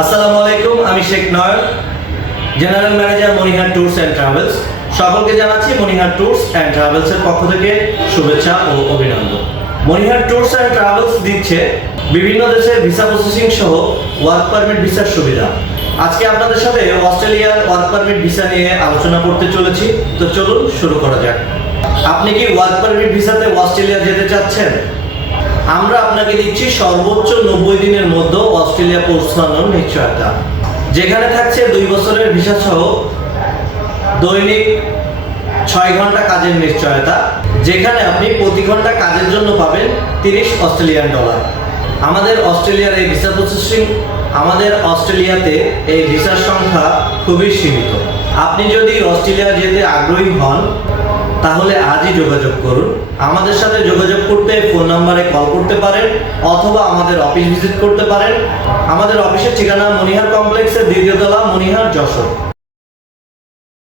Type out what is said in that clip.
আসসালামু আলাইকুম, আমি Sheikh Nayan, general manager Monihar tours and travels. সকলকে জানাচ্ছি মনিহার ট্যুরস অ্যান্ড ট্রাভেলসের পক্ষ থেকে শুভেচ্ছা ও অভিনন্দন। মনিহার ট্যুরস অ্যান্ড ট্রাভেলস দিচ্ছে বিভিন্ন দেশের ভিসা প্রসেসিং সহ ওয়ার্ক পারমিট ভিসার সুবিধা। আজকে আপনাদের সাথে অস্ট্রেলিয়ার ওয়ার্ক পারমিট ভিসা নিয়ে আলোচনা করতে চলেছি। তো চলুন শুরু করা যাক। আপনি কি ওয়ার্ক পারমিট ভিসাতে অস্ট্রেলিয়া যেতে চাচ্ছেন? আমরা আপনাকে দিচ্ছি সর্বোচ্চ 90 দিনের মধ্যে অস্ট্রেলিয়া পৌঁছানোর নিশ্চয়তা, যেখানে থাকছে 2 বছরের ভিসা সহ দৈনিক 6 ঘন্টা কাজের নিশ্চয়তা, যেখানে আপনি প্রতি ঘন্টা কাজের জন্য পাবেন 30 অস্ট্রেলিয়ান ডলার। আমাদের অস্ট্রেলিয়াতে এই ভিসার সংখ্যা খুবই সীমিত। আপনি যদি অস্ট্রেলিয়া যেতে আগ্রহী হন তাহলে আজই যোগাযোগ করুন। আমাদের সাথে যোগাযোগ করতে ফোন নম্বরে কল করতে পারেন অথবা আমাদের অফিস ভিজিট করতে পারেন। আমাদের অফিসের ঠিকানা মনিহার কমপ্লেক্সের 2য় তলা, মনিহার, যশোর।